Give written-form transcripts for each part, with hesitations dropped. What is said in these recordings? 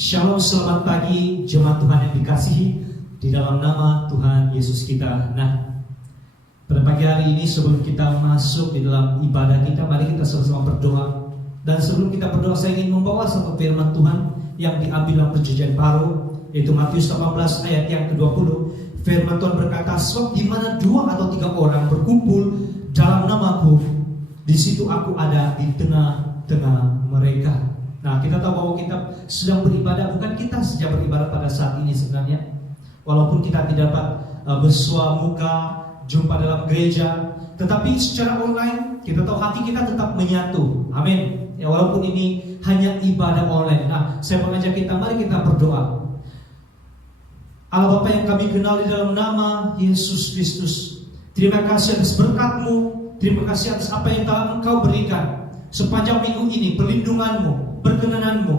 Shalom, selamat pagi jemaat Tuhan yang dikasihi di dalam nama Tuhan Yesus kita. Nah, pada pagi hari ini sebelum kita masuk di dalam ibadah kita, mari kita sama-sama berdoa. Dan sebelum kita berdoa, saya ingin membawa satu firman Tuhan yang diambil dalam Perjanjian Baru, yaitu Matius 18 ayat yang ke-20. Firman Tuhan berkata, sebab di mana 2 atau 3 orang berkumpul dalam namaku, di situ aku ada di tengah-tengah mereka. Nah, kita tahu bahwa kita sedang beribadah, bukan kita saja beribadah pada saat ini sebenarnya. Walaupun kita tidak dapat bersua muka, jumpa dalam gereja, tetapi secara online kita tahu hati kita tetap menyatu. Amin. Ya, walaupun ini hanya ibadah online. Nah, saya mengajak kita, mari kita berdoa. Allah Bapa yang kami kenal di dalam nama Yesus Kristus, terima kasih atas berkat-Mu, terima kasih atas apa yang telah Engkau berikan sepanjang minggu ini, perlindungan-Mu, perkenanan-Mu.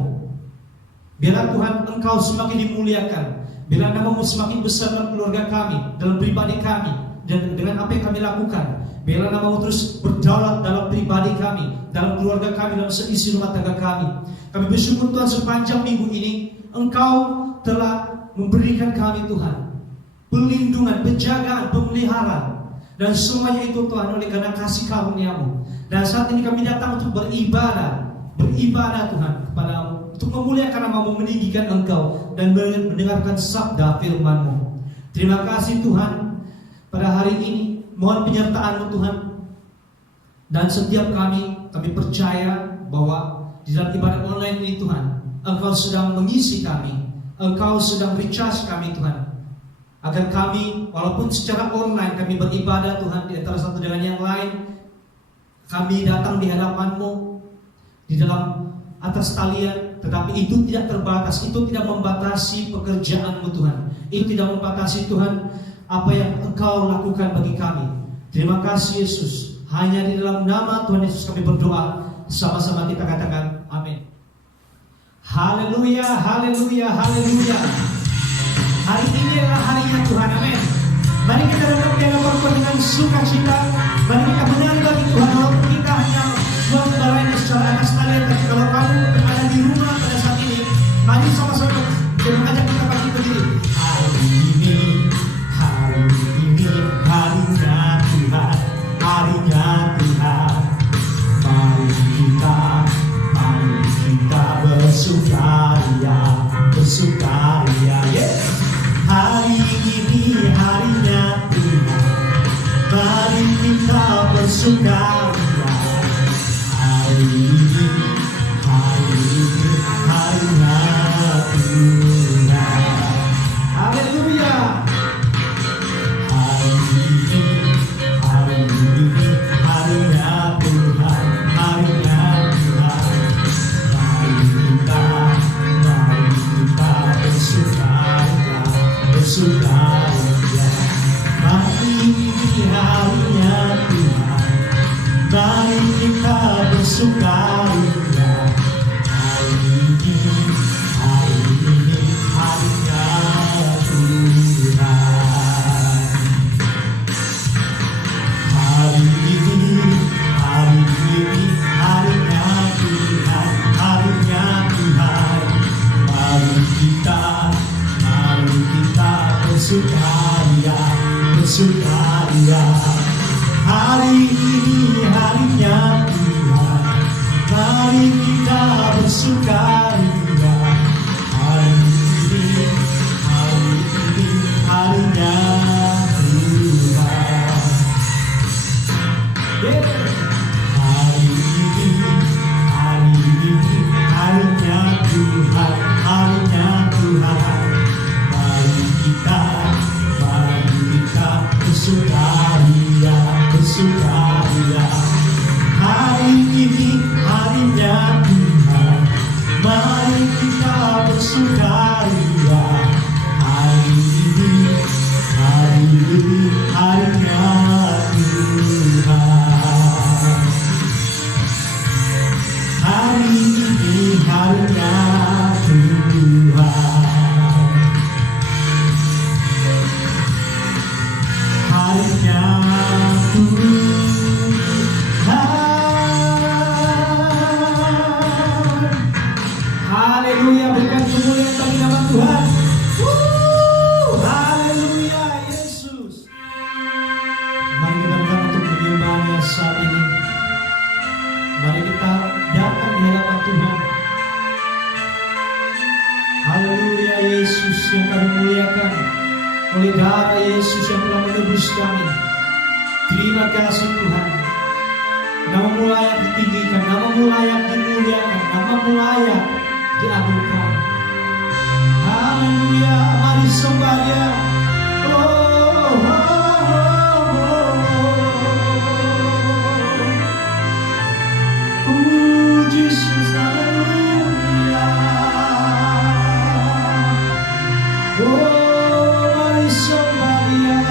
Biarlah Tuhan Engkau semakin dimuliakan, biarlah nama-Mu semakin besar dalam keluarga kami, dalam pribadi kami, dan dengan apa yang kami lakukan. Biarlah nama-Mu terus berdaulat dalam pribadi kami, dalam keluarga kami, dalam seisi rumah tangga kami. Kami bersyukur Tuhan sepanjang minggu ini Engkau telah memberikan kami Tuhan perlindungan, penjagaan, pemeliharaan, dan semuanya itu Tuhan oleh karena kasih karunia-Mu. Dan saat ini kami datang untuk beribadah Tuhan kepada-Mu, untuk memuliakan nama-Mu, meninggikan Engkau, dan mendengarkan sabda firman-Mu. Terima kasih Tuhan pada hari ini, mohon penyertaan-Mu Tuhan. Dan setiap kami percaya bahwa di dalam ibadah online ini Tuhan, Engkau sedang mengisi kami, Engkau sedang recharge kami Tuhan, agar kami walaupun secara online kami beribadah Tuhan di antara satu dengan yang lain, kami datang di hadapan-Mu di dalam atas talian, tetapi itu tidak terbatas, itu tidak membatasi pekerjaan-Mu Tuhan, itu tidak membatasi Tuhan apa yang Engkau lakukan bagi kami. Terima kasih Yesus. Hanya di dalam nama Tuhan Yesus kami berdoa. Sama-sama kita katakan amin. Haleluya, haleluya, haleluya. Hari ini adalah harinya Tuhan, amin. Mari kita datang ke dalam Tuhan dengan sukacita. Mari kita menyanyi bagi Tuhan, walaupun kita hanya buat barangnya secara atas talian. Tapi kalau kamu berada di rumah pada saat ini, mari sama-sama kita mengajak kita pagi berdiri. Hari ini harinya Tuhan, harinya Tuhan. Mari kita bersukaria, yes. Hari ini harinya Tuhan, mari kita bersukaria. Hari ini harinya Tuhan. Haleluya. Hari ini harinya Tuhan, harinya Tuhan. Mari kita bersukaria. Hari ini harinya Tuhan, mari kita bersukaria. Hari ini harinya Tuhan. Hari ini harinya Tuhan, harinya Tuhan. Mari kita bersukaria. Hari ini harinya Tuhan, mari kita bersukaria. Hari ini harinya Tuhan. Hari ini harinya Tuhan, harinya Tuhan. Mari kita bersukaria. Hari ini harinya Tuhan, mari kita bersukaria. Hari ini harinya Tuhan. Hari ini harinya Tuhan. Harinya Tuhan. Haleluya, berikan kemuliaan bagi nama Tuhan. Haleluya, Yesus. Mari kita datang untuk menyembahnya saat ini. Mari kita datang di hadapan Tuhan. Haleluya, Yesus yang kami muliakan. Oleh darah Yesus yang telah menebus kami. Terima kasih Tuhan. Nama-Mu layak ditinggikan, Nama-Mu layak dimuliakan, Nama-Mu layak diagungkan. Haleluya, mari sembah Dia. Jesus, haleluya. Mari sembah Dia.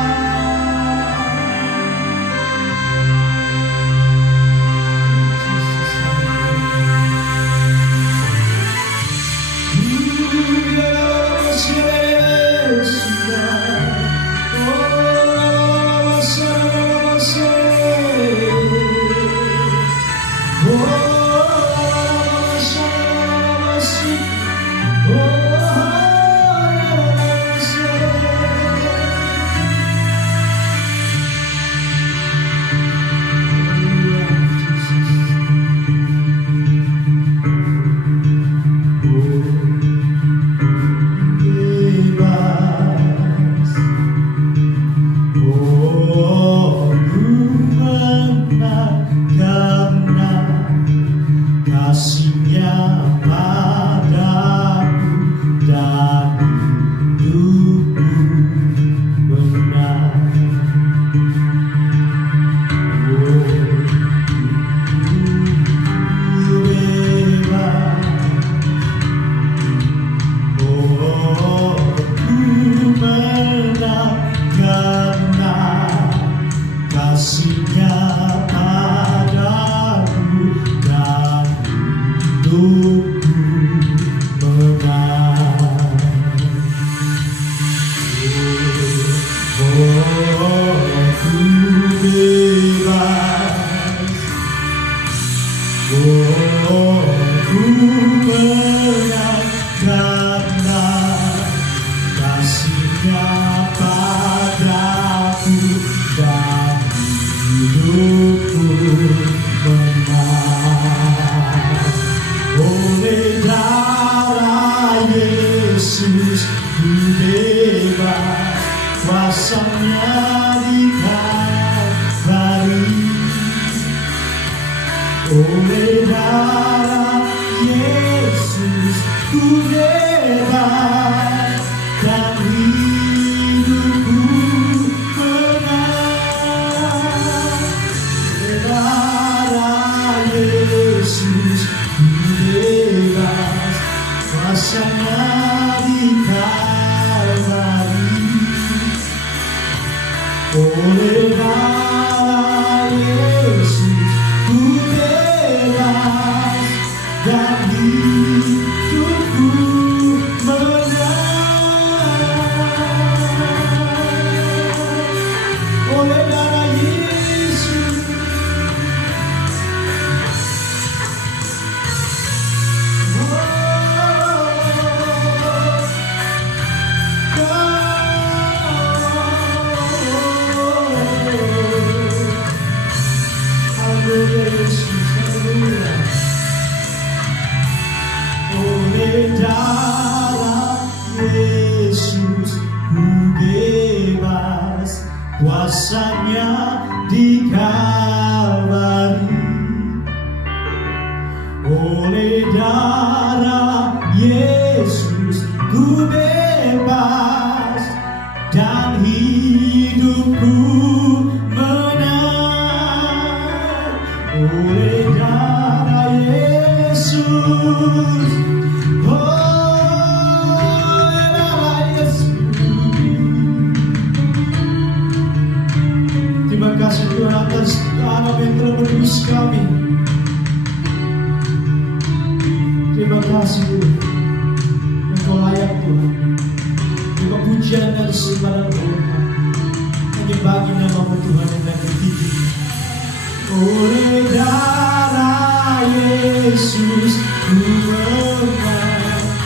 Oleh darah Yesus ku menang.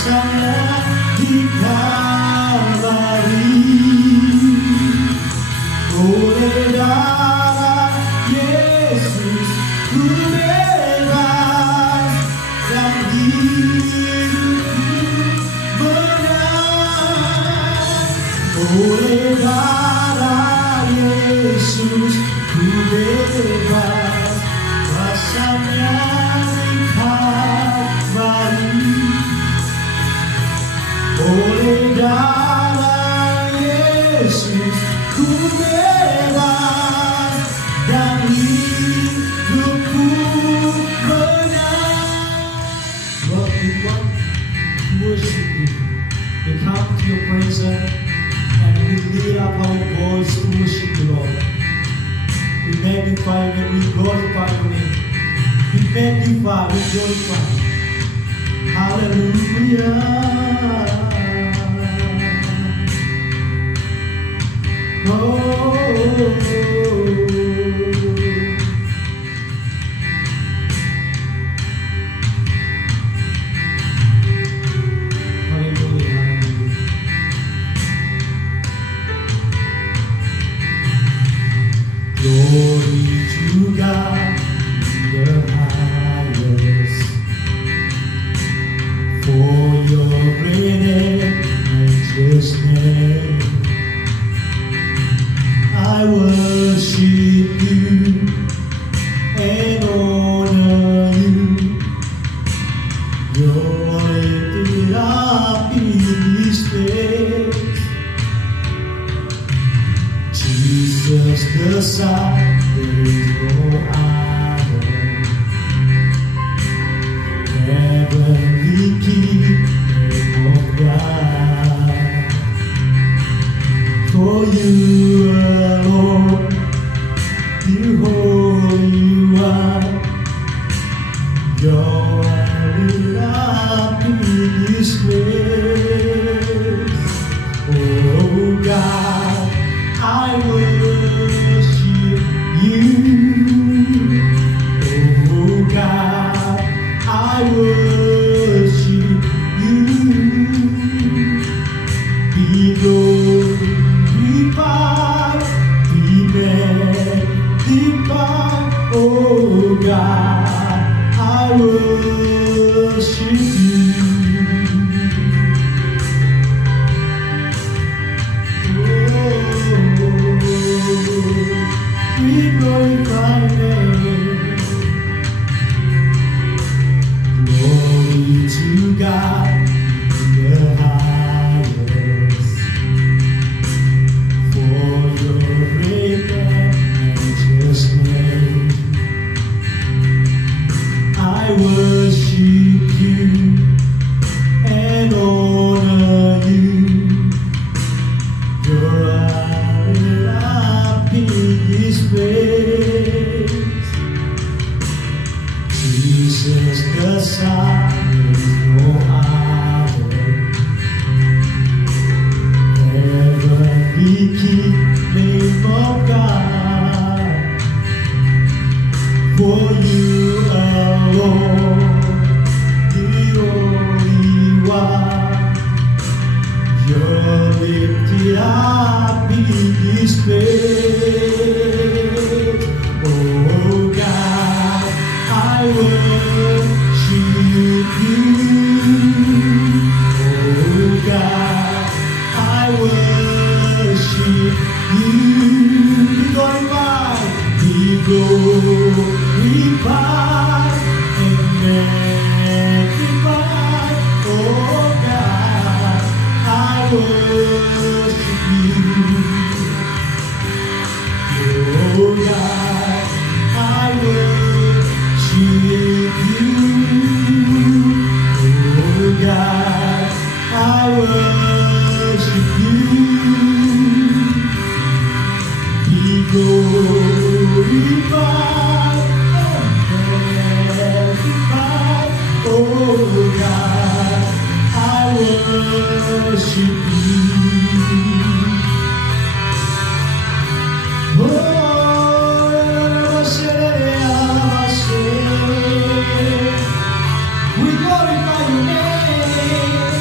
kuasanya di Kalvari. Oleh darah Yesus ku bebas dan hidupku menang. Oleh darah Yesus ku bebas, kuasanya di Kalvari. Oleh darah Yesus ku bebas dan hidupku menang. Lord, we want to worship you. We come to your presence and we lift up our voice to worship you, Lord. We magnify your name, we glorify your name. We magnify, we glorify. Hallelujah. Glory to God in the highest, for your great and righteous name. I worship you and honor you. You're lifted up in this place, Jesus the Son, there is no other. Heavenly King, Lamb of God, for you alone, you holy one, you're lifted up in this place. Oh God, I worship you. Oh God, I worship you. Be glorified, be magnified. Oh God, I worship you. We glorify your name. Glory to God in the highest, for your great and righteous name. I worship you and honor you. You're lifted up in this place, Jesus the Son, there is no other. Heavenly King, Lamb of God, for you alone, the only one. You're lifted up in this place. Oh God, I worship you. Oh God, I worship you. Be glorified, be glorified and magnified. Oh God, I worship you. Oh God, I worship you. Oh God, I worship you. Be glorified and magnified. Oh God, I worship you. We glorify your name.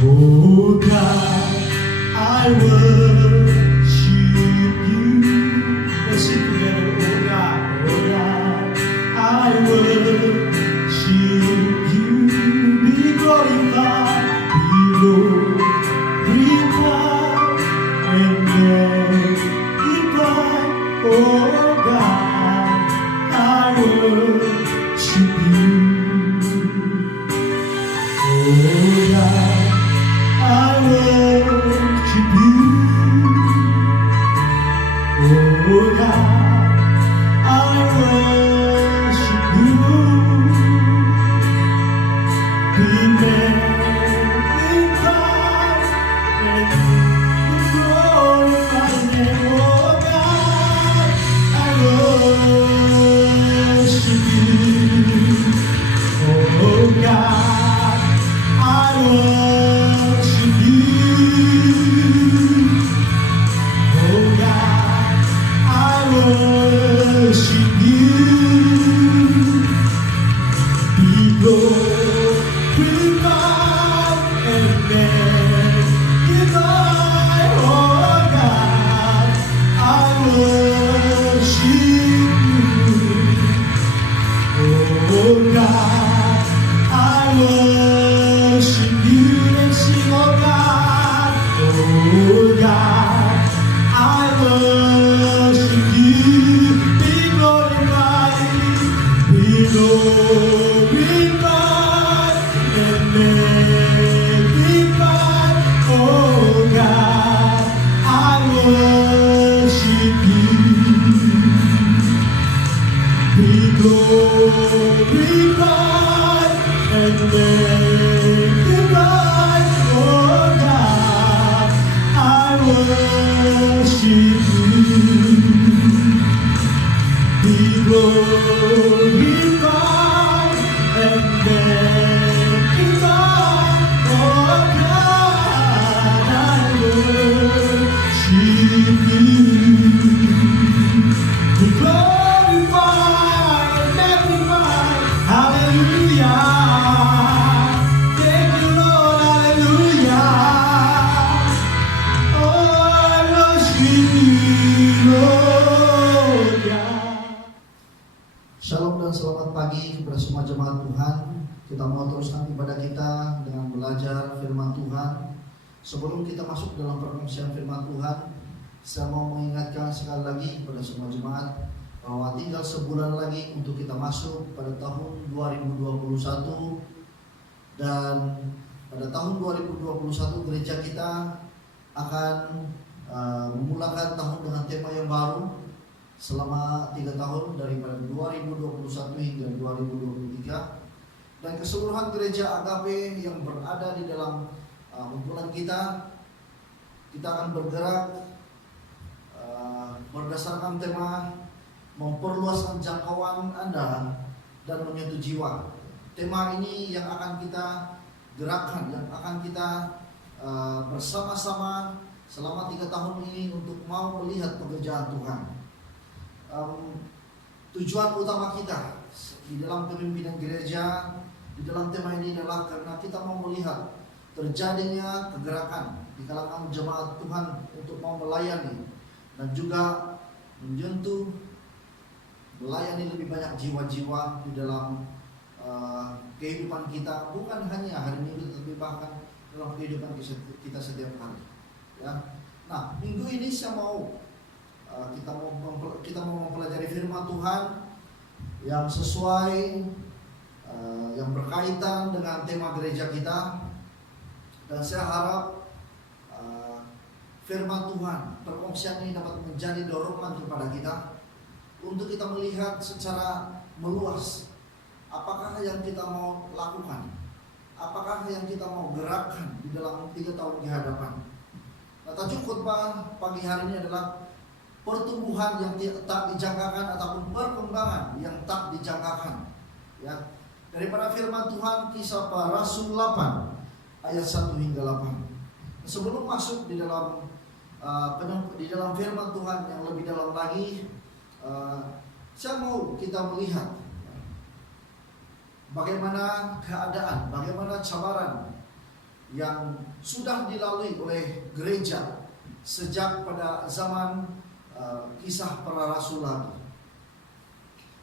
Oh God, I worship you. Let's sing together. Oh God, I worship you. Be glorified, be glorified, and magnified. Oh God, I worship you. Oh God, I worship you. Oh God, I worship you. Be magnified and glorified. Oh God, I worship you. Oh God, I worship you. Oh God, I worship you. Be glorified and magnified. Oh God, I worship you. Oh God, I worship you. And sing, oh God, oh God, I worship you. Be glorified, be glorified and magnified. Oh God, I worship you. Be glorified and magnified. Oh God, I worship you. Be glorified and magnified. Oh God, I worship you. Be glorified and magnified. Hallelujah. Thank you, Lord. Hallelujah. Oh, I worship you, Lord. Shalom dan selamat pagi kepada semua jemaat Tuhan. Kita mau teruskan ibadah kita dengan belajar firman Tuhan. Sebelum kita masuk dalam perkongsian firman Tuhan, saya mau mengingatkan sekali lagi kepada semua jemaat bahwa tinggal sebulan lagi untuk kita masuk pada tahun 2021. Dan pada tahun 2021 gereja kita akan memulakan tahun dengan tema yang baru selama 3 tahun daripada 2021 hingga 2023. Dan keseluruhan gereja Agape yang berada di dalam kumpulan kita akan bergerak berdasarkan tema memperluaskan jangkauan Anda dan menyentuh jiwa. Tema ini yang akan kita gerakkan, yang akan kita bersama-sama selama 3 tahun ini untuk mau melihat pekerjaan Tuhan. Tujuan utama kita di dalam kepemimpinan gereja di dalam tema ini adalah karena kita mau melihat terjadinya kegerakan di kalangan jemaat Tuhan untuk mau melayani dan juga menyentuh, melayani lebih banyak jiwa-jiwa di dalam kehidupan kita, bukan hanya hari Minggu tetapi bahkan dalam kehidupan kita setiap hari. Ya. Nah, minggu ini saya mau kita mau mempelajari firman Tuhan yang sesuai yang berkaitan dengan tema gereja kita. Dan saya harap firman Tuhan, perkongsian ini dapat menjadi dorongan kepada kita untuk kita melihat secara meluas apakah yang kita mau lakukan, apakah yang kita mau gerakkan di dalam 3 tahun ke hadapan. Nah, tajuk khotbah pagi hari ini adalah pertumbuhan yang tak dijangkakan ataupun perkembangan yang tak dijangkakan. Ya, daripada firman Tuhan Kisah Para Rasul 8 ayat 1 hingga 8. Sebelum masuk di dalam firman Tuhan yang lebih dalam lagi, saya mau kita melihat bagaimana keadaan, bagaimana cabaran yang sudah dilalui oleh gereja sejak pada zaman kisah para rasul lagi.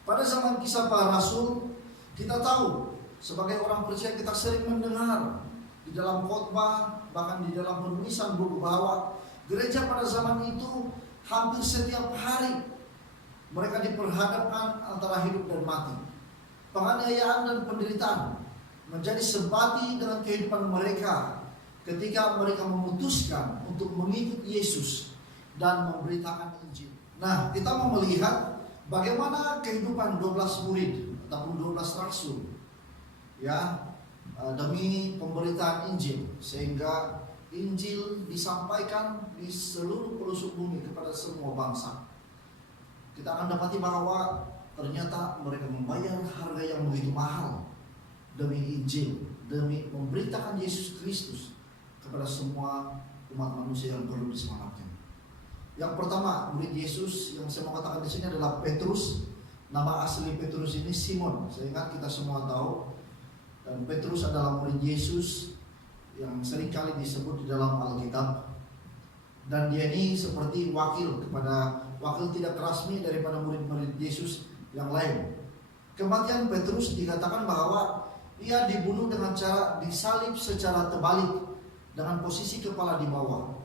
Pada zaman kisah para rasul, kita tahu sebagai orang percaya kita sering mendengar di dalam khotbah, bahkan di dalam penulisan buku bahwa gereja pada zaman itu hampir setiap hari mereka diperhadapkan antara hidup dan mati. Penganiayaan dan penderitaan menjadi sebati dengan kehidupan mereka ketika mereka memutuskan untuk mengikut Yesus dan memberitakan Injil. Nah, kita mau melihat bagaimana kehidupan 12 murid ataupun 12 rasul ya demi pemberitaan Injil, sehingga Injil disampaikan di seluruh pelosok bumi kepada semua bangsa. Kita akan dapati bahwa ternyata mereka membayar harga yang begitu mahal demi Injil, demi memberitakan Yesus Kristus kepada semua umat manusia yang perlu diselamatkan. Yang pertama, murid Yesus yang saya mau katakan di sini adalah Petrus. Nama asli Petrus ini Simon. Saya ingat kita semua tahu. Dan Petrus adalah murid Yesus yang seringkali disebut di dalam Alkitab. Dan dia ini seperti wakil tidak resmi daripada murid-murid Yesus yang lain. Kematian Petrus dikatakan bahwa ia dibunuh dengan cara disalib secara terbalik dengan posisi kepala di bawah.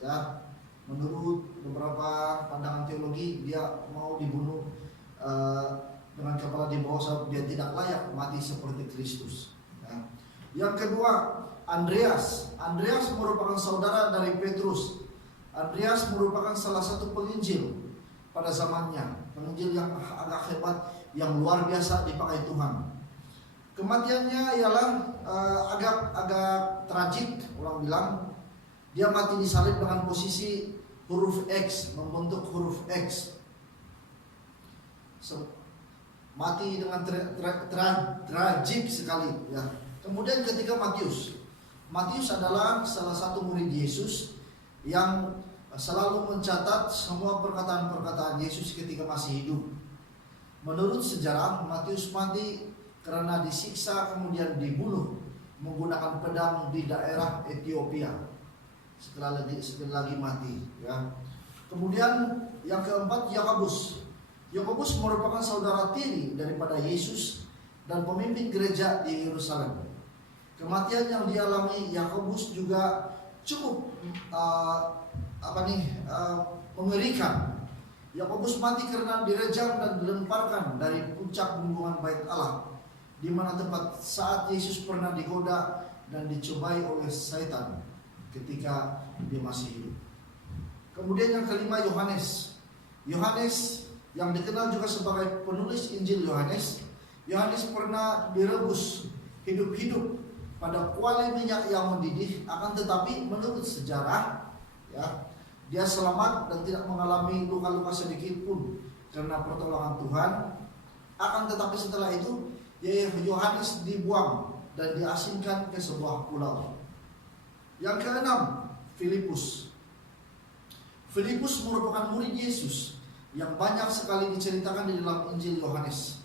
Ya, menurut beberapa pandangan teologi dia mau dibunuh dengan kepala di bawah sebab dia tidak layak mati seperti Kristus. Ya. Yang kedua, Andreas merupakan saudara dari Petrus. Andreas merupakan salah satu penginjil pada zamannya, penginjil yang agak hebat, yang luar biasa dipakai Tuhan. Kematiannya ialah agak tragik, orang bilang. Dia mati disalib dengan posisi huruf X, membentuk huruf X. Mati dengan tragik sekali. Ya. Kemudian ketika Matius adalah salah satu murid Yesus yang selalu mencatat semua perkataan-perkataan Yesus ketika masih hidup. Menurut sejarah, Matius mati karena disiksa kemudian dibunuh menggunakan pedang di daerah Ethiopia. Sekali lagi mati. Ya. Kemudian yang keempat, Yakobus. Yakobus merupakan saudara tiri daripada Yesus dan pemimpin gereja di Yerusalem. Kematian yang dialami Yakobus juga cukup mengerikan. Yakobus mati karena direjam dan dilemparkan dari puncak gunungan Bait Allah, di mana tempat saat Yesus pernah digoda dan dicobai oleh Satan ketika dia masih hidup. Kemudian yang kelima, Yohanes. Yohanes yang dikenal juga sebagai penulis Injil Yohanes. Yohanes pernah direbus hidup-hidup pada kuali minyak yang mendidih, akan tetapi menurut sejarah ya, dia selamat dan tidak mengalami luka-luka sedikit pun karena pertolongan Tuhan. Akan tetapi setelah itu Yohanes dibuang dan diasingkan ke sebuah pulau. Yang keenam, Filipus. Filipus merupakan murid Yesus yang banyak sekali diceritakan di dalam Injil Yohanes.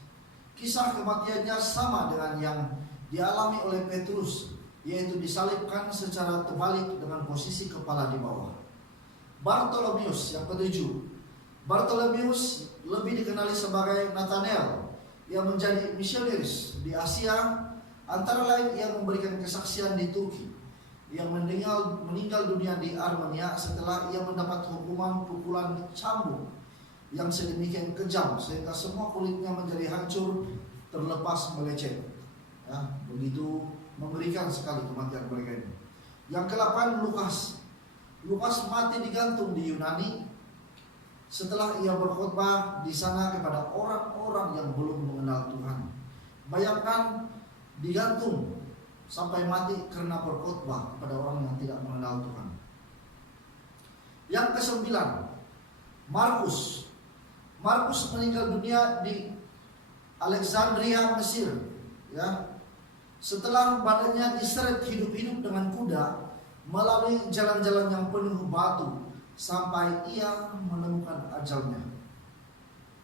Kisah kematiannya sama dengan yang dialami oleh Petrus, yaitu disalibkan secara terbalik dengan posisi kepala di bawah. Bartolomeus yang ketujuh. Bartolomeus lebih dikenali sebagai Nathanael yang menjadi misionaris di Asia. Antara lain ia memberikan kesaksian di Turki. Ia meninggal dunia di Armenia setelah ia mendapat hukuman pukulan cambuk yang sedemikian kejam sehingga semua kulitnya menjadi hancur terlepas melecet. Ya, begitu mengerikan sekali kematian mereka ini. Yang ke-8, Lukas. Lukas mati digantung di Yunani setelah ia berkhotbah di sana kepada orang-orang yang belum mengenal Tuhan. Bayangkan digantung sampai mati karena berkhotbah kepada orang yang tidak mengenal Tuhan. Yang ke-9, Markus. Markus meninggal dunia di Alexandria, Mesir. Ya, setelah badannya diseret hidup-hidup dengan kuda melalui jalan-jalan yang penuh batu sampai ia menemukan ajalnya.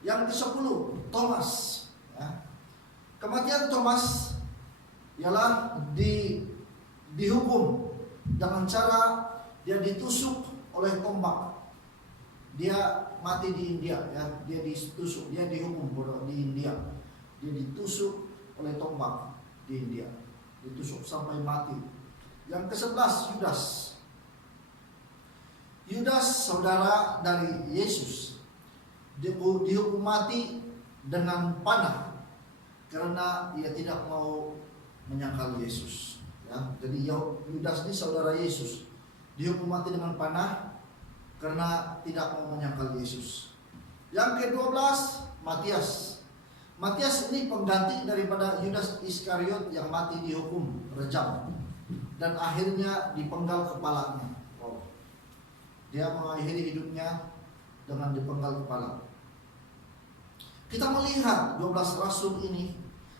Yang ke-10, Thomas. Ya. Kematian Thomas ialah dihukum dengan cara dia ditusuk oleh tombak. Dia mati di India, ya. Dia ditusuk, dia dihukum di India. Dia ditusuk oleh tombak di India, ditusuk sampai mati. Yang ke-11, Yudas. Yudas saudara dari Yesus dihukum mati dengan panah karena ia tidak mau menyangkal Yesus, ya. Jadi Yudas ini saudara Yesus dihukum mati dengan panah karena tidak mau menyangkal Yesus. Yang ke-12, Matias. Matias ini pengganti daripada Yudas Iskariot yang mati dihukum rejam dan akhirnya dipenggal kepalanya. Dia mengakhiri hidupnya dengan dipenggal kepala. Kita melihat 12 rasul ini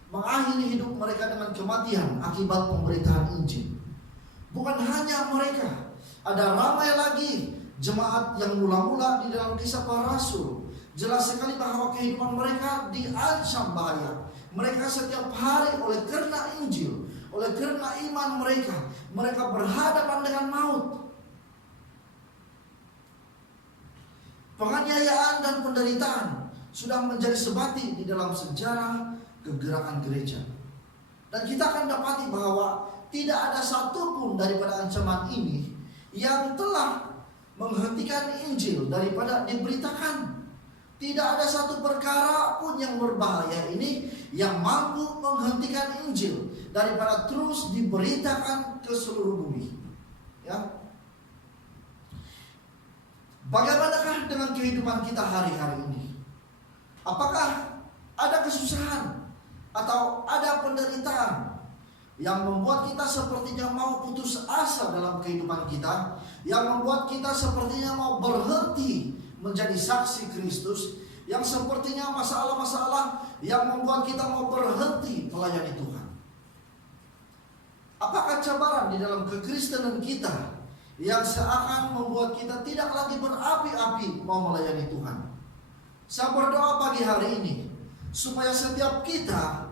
mengakhiri hidup mereka dengan kematian akibat pemberitaan Injil. Bukan hanya mereka, ada ramai lagi jemaat yang mula-mula di dalam kisah para rasul. Jelas sekali bahwa kehidupan mereka diancam bahaya. Mereka setiap hari oleh karena Injil, oleh karena iman mereka berhadapan dengan maut. Penganiayaan dan penderitaan sudah menjadi sebati di dalam sejarah kegerakan gereja. Dan kita akan dapati bahwa tidak ada satupun daripada ancaman ini yang telah menghentikan Injil daripada diberitakan. Tidak ada satu perkara pun yang berbahaya ini yang mampu menghentikan Injil daripada terus diberitakan ke seluruh bumi. Ya. Bagaimanakah dengan kehidupan kita hari-hari ini? Apakah ada kesusahan atau ada penderitaan yang membuat kita sepertinya mau putus asa dalam kehidupan kita, yang membuat kita sepertinya mau berhenti menjadi saksi Kristus, yang sepertinya masalah-masalah yang membuat kita mau berhenti melayani Tuhan? Apakah cabaran di dalam kekristenan kita yang seakan membuat kita tidak lagi berapi-api mau melayani Tuhan? Saya berdoa pagi hari ini supaya setiap kita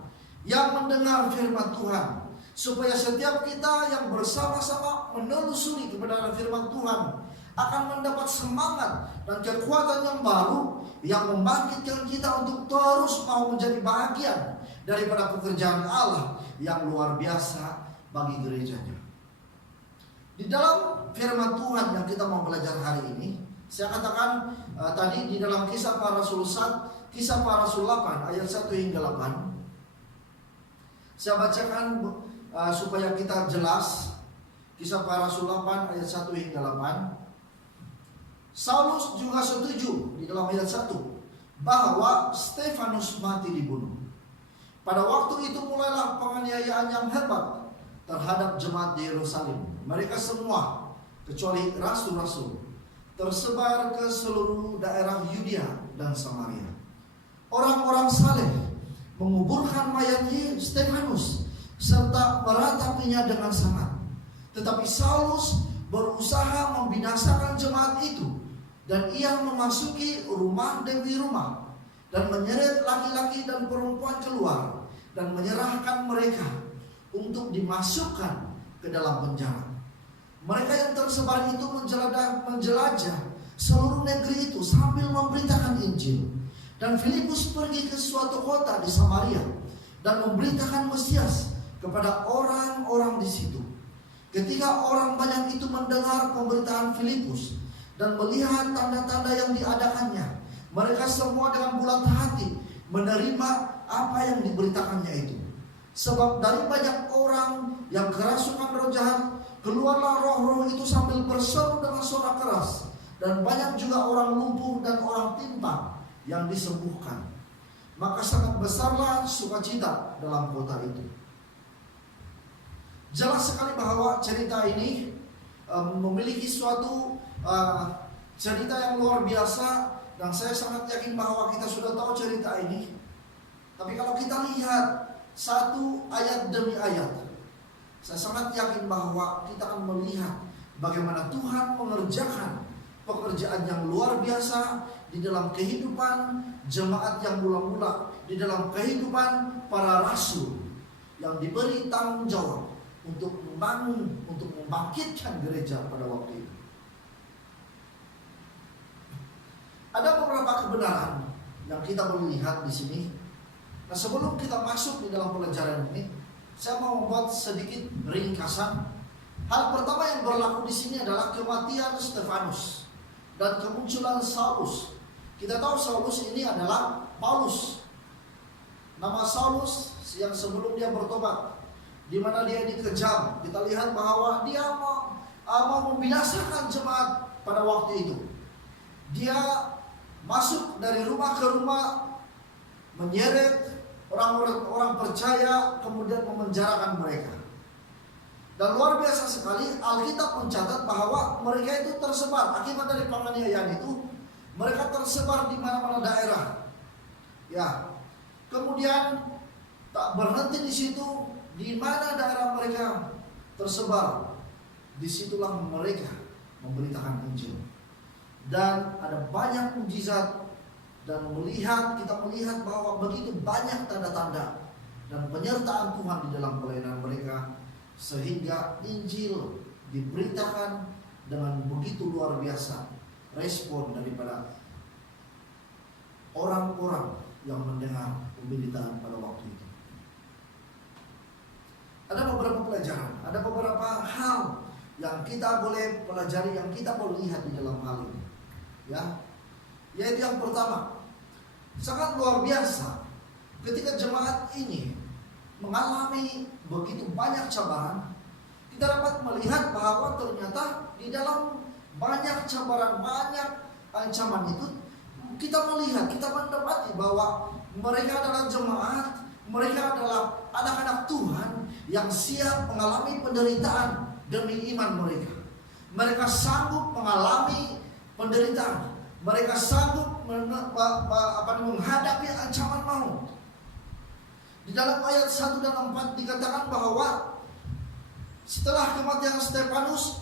yang mendengar firman Tuhan, supaya setiap kita yang bersama-sama menelusuri kebenaran firman Tuhan akan mendapat semangat dan kekuatan yang baru yang membangkitkan kita untuk terus mau menjadi bagian daripada pekerjaan Allah yang luar biasa bagi gerejanya. Di dalam firman Tuhan yang kita mau belajar hari ini, saya katakan tadi di dalam kisah para rasul 8 ayat 1 hingga 8. Saya bacakan supaya kita jelas. Kisah para rasul 8 ayat 1 hingga 8. Saulus juga setuju di dalam ayat 1 bahwa Stefanus mati dibunuh. Pada waktu itu mulailah penganiayaan yang hebat terhadap jemaat di Yerusalem. Mereka semua kecuali rasul-rasul tersebar ke seluruh daerah Yudea dan Samaria. Orang-orang saleh menguburkan mayat Stefanus serta meratapinya dengan sangat. Tetapi Saulus berusaha membinasakan jemaat itu, dan ia memasuki rumah demi rumah dan menyeret laki-laki dan perempuan keluar dan menyerahkan mereka untuk dimasukkan ke dalam penjara. Mereka yang tersebar itu menjelajah seluruh negeri itu sambil memberitakan Injil. Dan Filipus pergi ke suatu kota di Samaria dan memberitakan Mesias kepada orang-orang di situ. Ketika orang banyak itu mendengar pemberitaan Filipus dan melihat tanda-tanda yang diadakannya, mereka semua dengan bulat hati menerima apa yang diberitakannya itu. Sebab dari banyak orang yang kerasukan roh jahat, keluarlah roh-roh itu sambil berseru dengan suara keras. Dan banyak juga orang lumpuh dan orang timpang yang disembuhkan. Maka sangat besarlah sukacita dalam kota itu. Jelas sekali bahwa cerita ini memiliki suatu cerita yang luar biasa. Dan saya sangat yakin bahwa kita sudah tahu cerita ini. Tapi kalau kita lihat satu ayat demi ayat, saya sangat yakin bahwa kita akan melihat bagaimana Tuhan mengerjakan pekerjaan yang luar biasa di dalam kehidupan jemaat yang mula-mula, di dalam kehidupan para rasul yang diberi tanggung jawab untuk membangun, untuk membangkitkan gereja pada waktu itu. Ada beberapa kebenaran yang kita boleh lihat di sini. Nah, sebelum kita masuk di dalam pelajaran ini, saya mau membuat sedikit ringkasan. Hal pertama yang berlaku di sini adalah kematian Stefanus dan kemunculan Saulus. Kita tahu Saulus ini adalah Paulus. Nama Saulus yang sebelum dia bertobat, di mana dia dikejam. Kita lihat bahwa dia mau membinasakan jemaat pada waktu itu. Dia masuk dari rumah ke rumah, menyeret orang-orang percaya, kemudian memenjarakan mereka. Dan luar biasa sekali, Alkitab mencatat bahwa mereka itu tersebar akibat dari penganiayaan itu. Mereka tersebar di mana-mana daerah. Ya, kemudian tak berhenti di situ. Di mana daerah mereka tersebar, disitulah mereka memberitakan Injil. Dan ada banyak mujizat, dan kita melihat bahwa begitu banyak tanda-tanda dan penyertaan Tuhan di dalam pelayanan mereka, sehingga Injil diberitakan dengan begitu luar biasa respon daripada orang-orang yang mendengar pemberitaan pada waktu itu. Ada beberapa pelajaran, ada beberapa hal yang kita boleh pelajari, yang kita boleh lihat di dalam hal ini. Ya, yaitu yang pertama, sangat luar biasa ketika jemaat ini mengalami begitu banyak cabaran. Kita dapat melihat bahwa ternyata di dalam banyak cabaran, banyak ancaman itu, kita melihat, kita mendapati bahwa mereka adalah jemaat, mereka adalah anak-anak Tuhan yang siap mengalami penderitaan demi iman mereka. Mereka sanggup mengalami penderitaan. Mereka sanggup menghadapi ancaman maut. Di dalam ayat 1 dan 4 dikatakan bahwa setelah kematian Stefanus,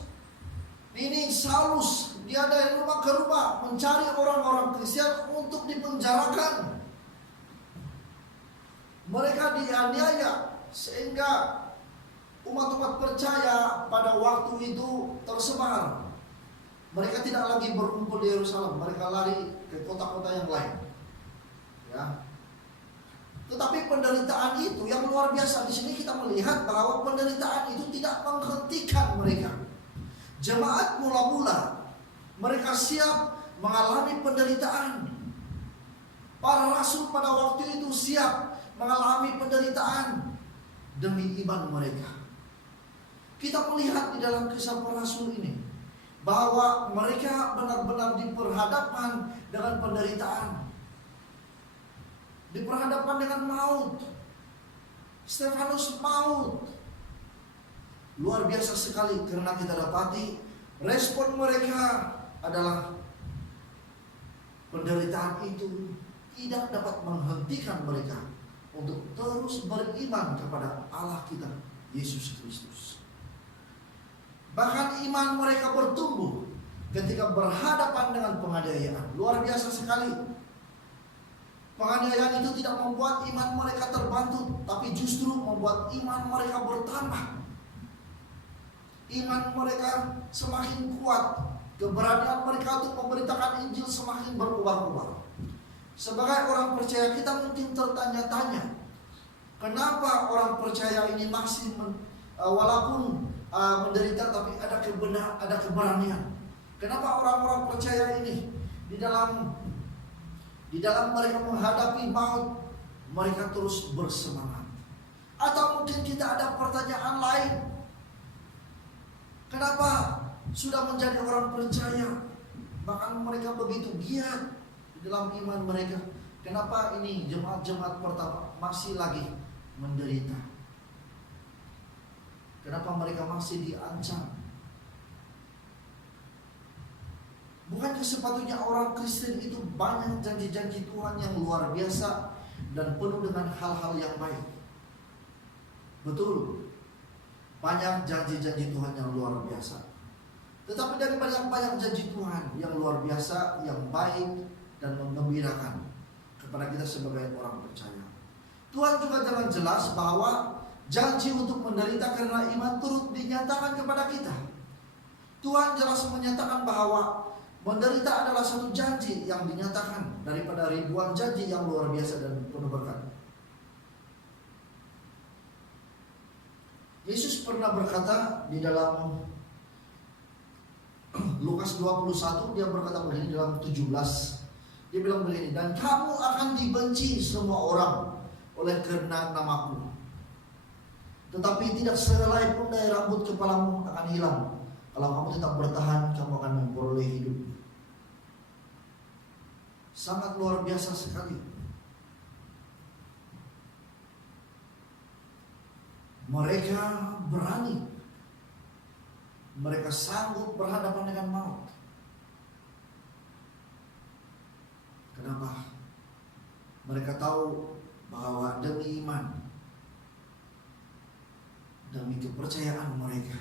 ini Saulus, dia dari rumah ke rumah mencari orang-orang Kristen untuk dipenjarakan. Mereka dianiaya sehingga umat-umat percaya pada waktu itu tersebar. Mereka tidak lagi berkumpul di Yerusalem, mereka lari ke kota-kota yang lain. Ya. Tetapi penderitaan itu yang luar biasa, di sini kita melihat bahwa penderitaan itu tidak menghentikan mereka. Jemaat mula-mula mereka siap mengalami penderitaan. Para rasul pada waktu itu siap mengalami penderitaan demi iman mereka. Kita melihat di dalam kisah para rasul ini bahwa mereka benar-benar diperhadapkan dengan penderitaan, diperhadapkan dengan maut. Stefanus maut. Luar biasa sekali karena kita dapati respon mereka adalah penderitaan itu tidak dapat menghentikan mereka untuk terus beriman kepada Allah kita, Yesus Kristus. Bahkan iman mereka bertumbuh ketika berhadapan dengan penganiayaan. Luar biasa sekali. Penganiayaan itu tidak membuat iman mereka terbantu, tapi justru membuat iman mereka bertambah. Iman mereka semakin kuat. Keberanian mereka untuk memberitakan Injil semakin berubah-ubah. Sebagai orang percaya, kita mungkin tertanya-tanya, kenapa orang percaya ini masih walaupun menderita tapi ada keberanian. Kenapa orang-orang percaya ini di dalam mereka menghadapi maut, mereka terus bersemangat? Atau mungkin kita ada pertanyaan lain, kenapa sudah menjadi orang percaya, bahkan mereka begitu giat di dalam iman mereka, kenapa ini jemaat-jemaat pertama masih lagi menderita? Kenapa mereka masih diancam? Bukankah sepatutnya orang Kristen itu banyak janji-janji Tuhan yang luar biasa dan penuh dengan hal-hal yang baik? Betul, banyak janji-janji Tuhan yang luar biasa. Tetapi dari banyak janji Tuhan yang luar biasa, yang baik dan menggembirakan kepada kita sebagai orang percaya, Tuhan juga dengan jelas bahwa Janji untuk menderita karena iman turut dinyatakan kepada kita. Tuhan jelas menyatakan bahwa menderita adalah satu janji yang dinyatakan daripada ribuan janji yang luar biasa dan penuh berkat. Yesus pernah berkata di dalam Lukas 21, dia berkata begini dalam 17. Dia bilang begini, dan kamu akan dibenci semua orang oleh karena namaku. Tetapi tidak sehelai pun dari rambut kepalamu akan hilang. Kalau kamu tetap bertahan, kamu akan memperoleh hidup. Sangat luar biasa sekali. Mereka berani. Mereka sanggup berhadapan dengan maut. Kenapa? Mereka tahu bahwa demi iman, demi kepercayaan mereka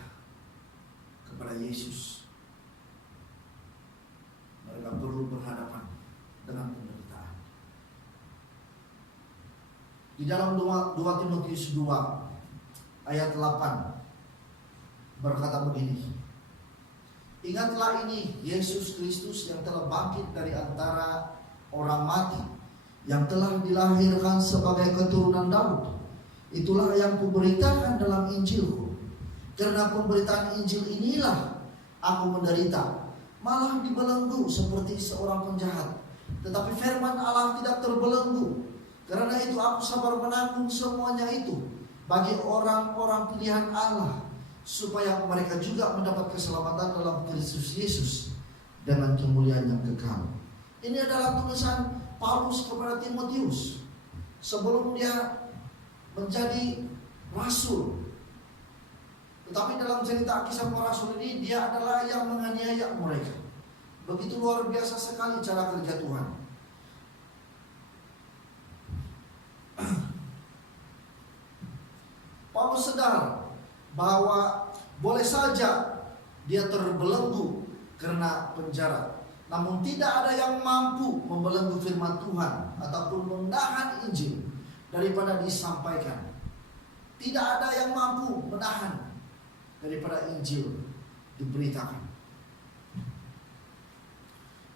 kepada Yesus, mereka perlu berhadapan dengan penderitaan. Di dalam 2 Timotius 2 ayat 8 berkata begini, ingatlah ini Yesus Kristus yang telah bangkit dari antara orang mati, yang telah dilahirkan sebagai keturunan Daud. Itulah yang kuberitakan dalam Injilku. Karena pemberitaan Injil inilah aku menderita, malah dibelenggu seperti seorang penjahat. Tetapi firman Allah tidak terbelenggu. Karena itu aku sabar menanggung semuanya itu bagi orang-orang pilihan Allah, supaya mereka juga mendapat keselamatan dalam Kristus Yesus dengan kemuliaan yang kekal. Ini adalah tulisan Paulus kepada Timotius sebelum dia menjadi rasul. Tetapi dalam cerita kisah para rasul ini, dia adalah yang menganiaya mereka. Begitu luar biasa sekali cara kerja Tuhan. Paulus sadar bahwa boleh saja dia terbelenggu karena penjara, namun tidak ada yang mampu membelenggu firman Tuhan ataupun menahan Injil daripada disampaikan. Tidak ada yang mampu menahan daripada Injil diberitakan.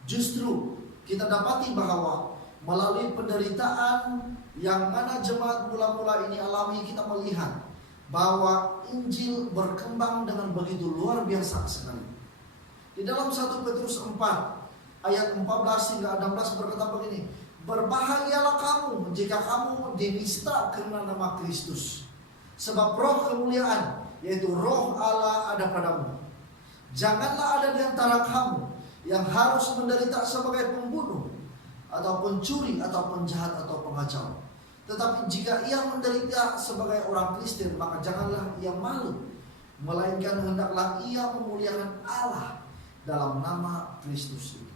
Justru kita dapati bahwa melalui penderitaan yang mana jemaat mula-mula ini alami, kita melihat bahwa Injil berkembang dengan begitu luar biasa sekali. Di dalam 1 Petrus 4 ayat 14 hingga 16 berkata begini, berbahagialah kamu jika kamu dinista karena nama Kristus, sebab roh kemuliaan, yaitu roh Allah ada padamu. Janganlah ada di antara kamu yang harus menderita sebagai pembunuh, ataupun curi, ataupun jahat, atau pengacau. Tetapi jika ia menderita sebagai orang Kristen, maka janganlah ia malu, melainkan hendaklah ia memuliakan Allah dalam nama Kristus itu.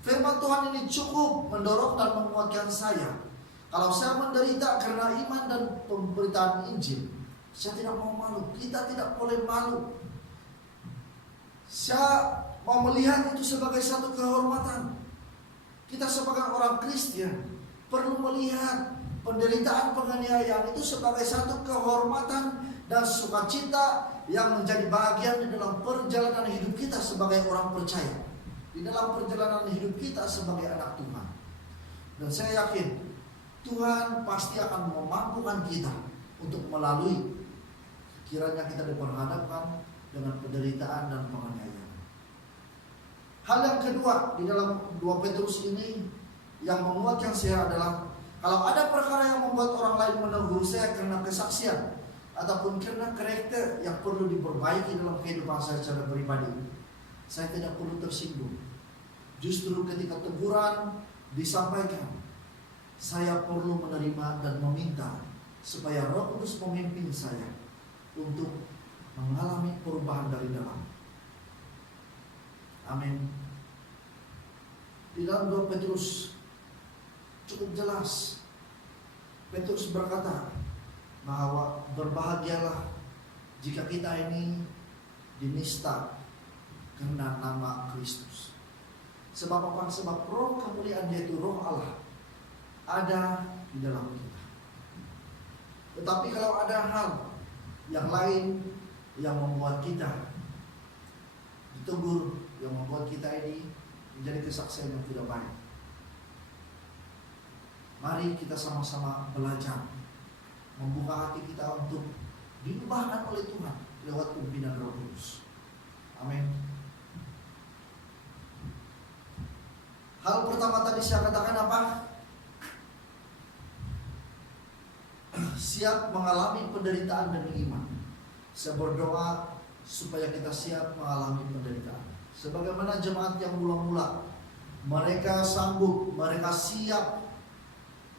Firman Tuhan ini cukup mendorong dan menguatkan saya. Kalau saya menderita karena iman dan pemberitaan Injil, saya tidak mau malu. Kita tidak boleh malu. Saya mau melihat itu sebagai satu kehormatan. Kita sebagai orang Kristen perlu melihat penderitaan penganiayaan itu sebagai satu kehormatan dan sukacita yang menjadi bagian di dalam perjalanan hidup kita sebagai orang percaya, di dalam perjalanan hidup kita sebagai anak Tuhan. Dan saya yakin Tuhan pasti akan memampukan kita untuk melalui, kiranya kita diperhadapkan dengan penderitaan dan penganiayaan. Hal yang kedua di dalam 2 Petrus ini yang menguatkan saya adalah, kalau ada perkara yang membuat orang lain menegur saya karena kesaksian ataupun karena karakter yang perlu diperbaiki dalam kehidupan saya secara pribadi, saya tidak perlu tersinggung. Justru ketika teguran disampaikan, saya perlu menerima dan meminta supaya Roh Kudus memimpin saya untuk mengalami perubahan dari dalam. Amin. Di dalam 2 Petrus cukup jelas, Petrus berkata bahwa berbahagialah jika kita ini dinista karena nama Kristus. Sebab apa? Sebab roh kemuliaan, yaitu roh Allah, ada di dalam kita. Tetapi kalau ada hal yang lain yang membuat kita ditegur, yang membuat kita ini menjadi kesaksian yang tidak baik, mari kita sama-sama belajar membuka hati kita untuk diubahkan oleh Tuhan lewat pimpinan Roh Kudus. Amin. Hal pertama tadi saya katakan apa? Siap mengalami penderitaan demi iman. Saya berdoa supaya kita siap mengalami penderitaan. Sebagaimana jemaat yang mula-mula, mereka sanggup, mereka siap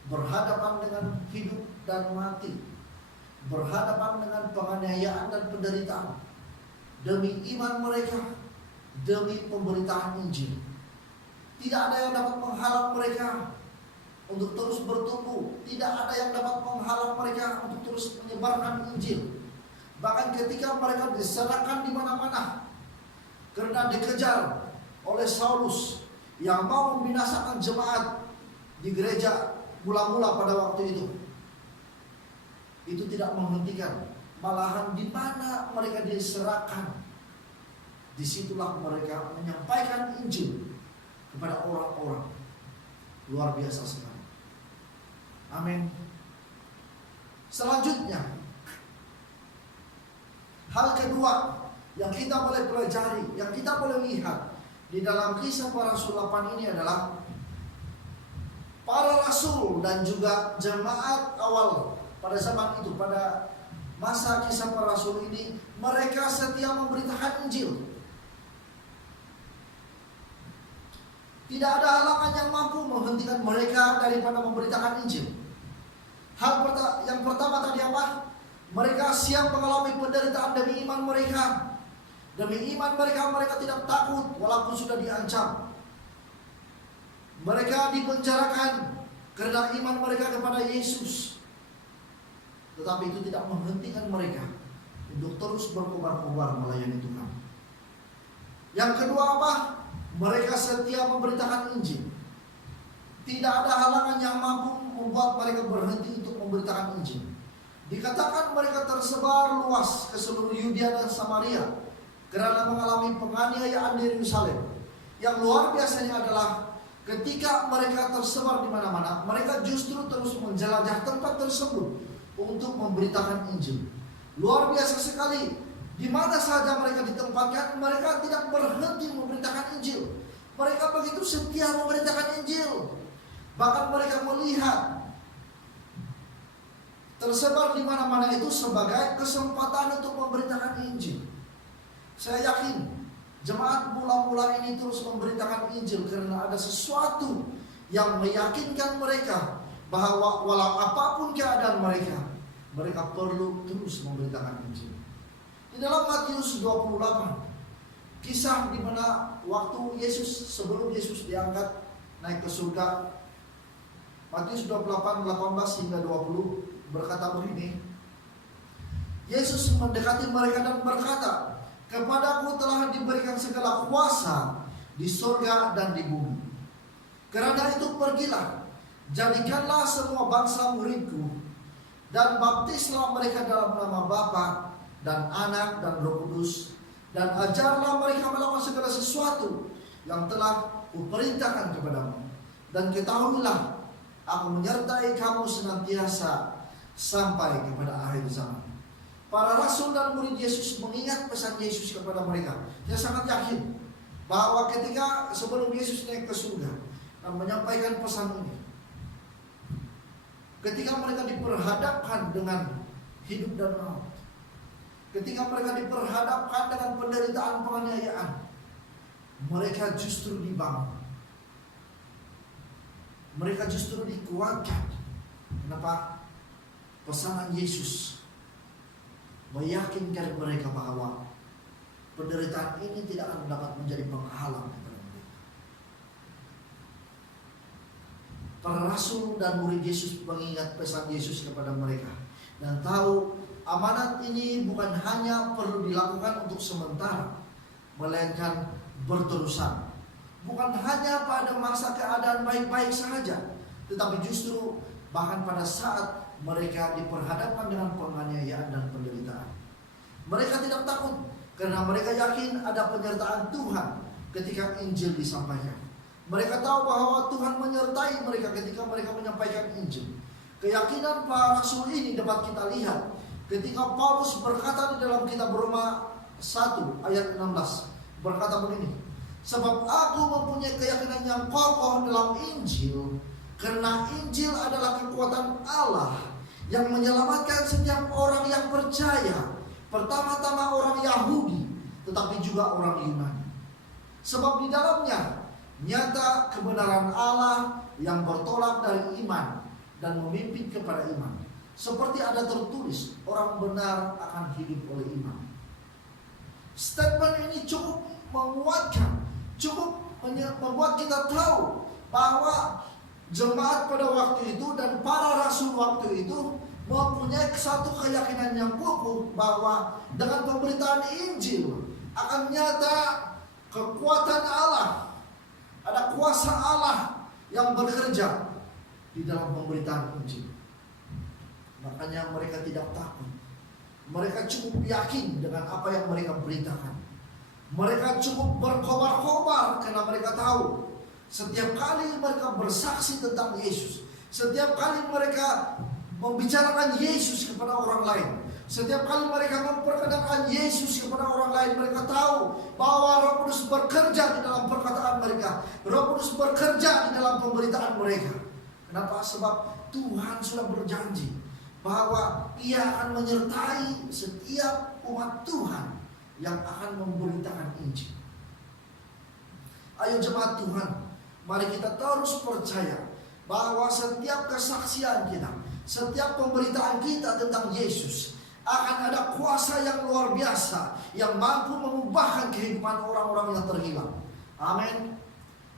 berhadapan dengan hidup dan mati, berhadapan dengan penganiayaan dan penderitaan demi iman mereka, demi pemberitaan Injil. Tidak ada yang dapat menghalang mereka untuk terus bertumbuh. Tidak ada yang dapat menghalang mereka untuk terus menyebarkan Injil. Bahkan ketika mereka diserahkan di mana-mana karena dikejar oleh Saulus yang mau membinasakan jemaat di gereja mula-mula pada waktu itu tidak menghentikan. Malahan di mana mereka diserahkan, disitulah mereka menyampaikan Injil kepada orang-orang. Luar biasa sekali. Amin. Selanjutnya, hal kedua yang kita boleh pelajari, yang kita boleh lihat di dalam Kisah Para Rasul 8 ini adalah para rasul dan juga jemaat awal pada zaman itu, pada masa Kisah Para Rasul ini, mereka setia memberitakan Injil. Tidak ada halangan yang mampu menghentikan mereka daripada memberitakan Injil. Hal yang pertama tadi apa? Mereka siap mengalami penderitaan demi iman mereka. Demi iman mereka, mereka tidak takut walaupun sudah diancam. Mereka dipenjarakan karena iman mereka kepada Yesus. Tetapi itu tidak menghentikan mereka untuk terus berkobar-kobar melayani Tuhan. Yang kedua apa? Mereka setia memberitakan Injil. Tidak ada halangan yang mampu membuat mereka berhenti untuk memberitakan Injil. Dikatakan mereka tersebar luas ke seluruh Yudea dan Samaria karena mengalami penganiayaan di Yerusalem. Yang luar biasanya adalah ketika mereka tersebar di mana-mana, mereka justru terus menjelajah tempat tersebut untuk memberitakan Injil. Luar biasa sekali. Di mana saja mereka ditempatkan, mereka tidak berhenti memberitakan Injil. Mereka begitu setia memberitakan Injil. Bahkan mereka melihat tersebar di mana-mana itu sebagai kesempatan untuk memberitakan Injil. Saya yakin jemaat mula-mula ini terus memberitakan Injil karena ada sesuatu yang meyakinkan mereka bahwa walau apapun keadaan mereka, mereka perlu terus memberitakan Injil. Di dalam Matius 28, kisah di mana waktu Yesus, sebelum Yesus diangkat naik ke surga, Matius 28, 18 hingga 20 berkata begini. Yesus mendekati mereka dan berkata, "Kepadaku telah diberikan segala kuasa di surga dan di bumi. Karena itu pergilah, jadikanlah semua bangsa muridku, dan baptislah mereka dalam nama Bapa dan Anak dan Roh Kudus, dan ajarlah mereka melakukan segala sesuatu yang telah kuperintahkan kepadamu. Dan ketahuilah, aku menyertai kamu senantiasa sampai kepada akhir zaman." Para rasul dan murid Yesus mengingat pesan Yesus kepada mereka. Saya sangat yakin bahwa ketika sebelum Yesus naik ke surga dan menyampaikan pesan ini, ketika mereka diperhadapkan dengan hidup dan maut, ketika mereka diperhadapkan dengan penderitaan penganiayaan, mereka justru dibangun. Mereka justru dikuatkan. Kenapa? Pesanan Yesus meyakinkan mereka bahwa penderitaan ini tidak akan dapat menjadi penghalang kepada mereka. Para rasul dan murid Yesus mengingat pesan Yesus kepada mereka dan tahu amanat ini bukan hanya perlu dilakukan untuk sementara, melainkan berterusan. Bukan hanya pada masa keadaan baik-baik saja, tetapi justru bahkan pada saat mereka diperhadapkan dengan penganiayaan dan penderitaan. Mereka tidak takut karena mereka yakin ada penyertaan Tuhan ketika Injil disampaikan. Mereka tahu bahwa Tuhan menyertai mereka ketika mereka menyampaikan Injil. Keyakinan para rasul ini dapat kita lihat ketika Paulus berkata di dalam kitab Roma 1 ayat 16, berkata begini, sebab aku mempunyai keyakinan yang kokoh dalam Injil, karena Injil adalah kekuatan Allah yang menyelamatkan setiap orang yang percaya, pertama-tama orang Yahudi, tetapi juga orang Yunani. Sebab di dalamnya nyata kebenaran Allah yang bertolak dari iman dan memimpin kepada iman. Seperti ada tertulis, orang benar akan hidup oleh iman. Statement ini cukup menguatkan, cukup membuat kita tahu bahwa jemaat pada waktu itu dan para rasul waktu itu mempunyai satu keyakinan yang kokoh bahwa dengan pemberitaan Injil akan nyata kekuatan Allah, ada kuasa Allah yang bekerja di dalam pemberitaan Injil. Makanya mereka tidak takut. Mereka cukup yakin dengan apa yang mereka beritakan. Mereka cukup berkobar-kobar karena mereka tahu setiap kali mereka bersaksi tentang Yesus, setiap kali mereka membicarakan Yesus kepada orang lain, setiap kali mereka memperkenalkan Yesus kepada orang lain, mereka tahu bahwa Roh Kudus bekerja di dalam perkataan mereka, Roh Kudus bekerja di dalam pemberitaan mereka. Kenapa? Sebab Tuhan sudah berjanji bahwa Ia akan menyertai setiap umat Tuhan yang akan memberitakan Injil. Ayo jemaat Tuhan, mari kita terus percaya bahwa setiap kesaksian kita, setiap pemberitaan kita tentang Yesus akan ada kuasa yang luar biasa yang mampu mengubahkan kehidupan orang-orang yang terhilang. Amin.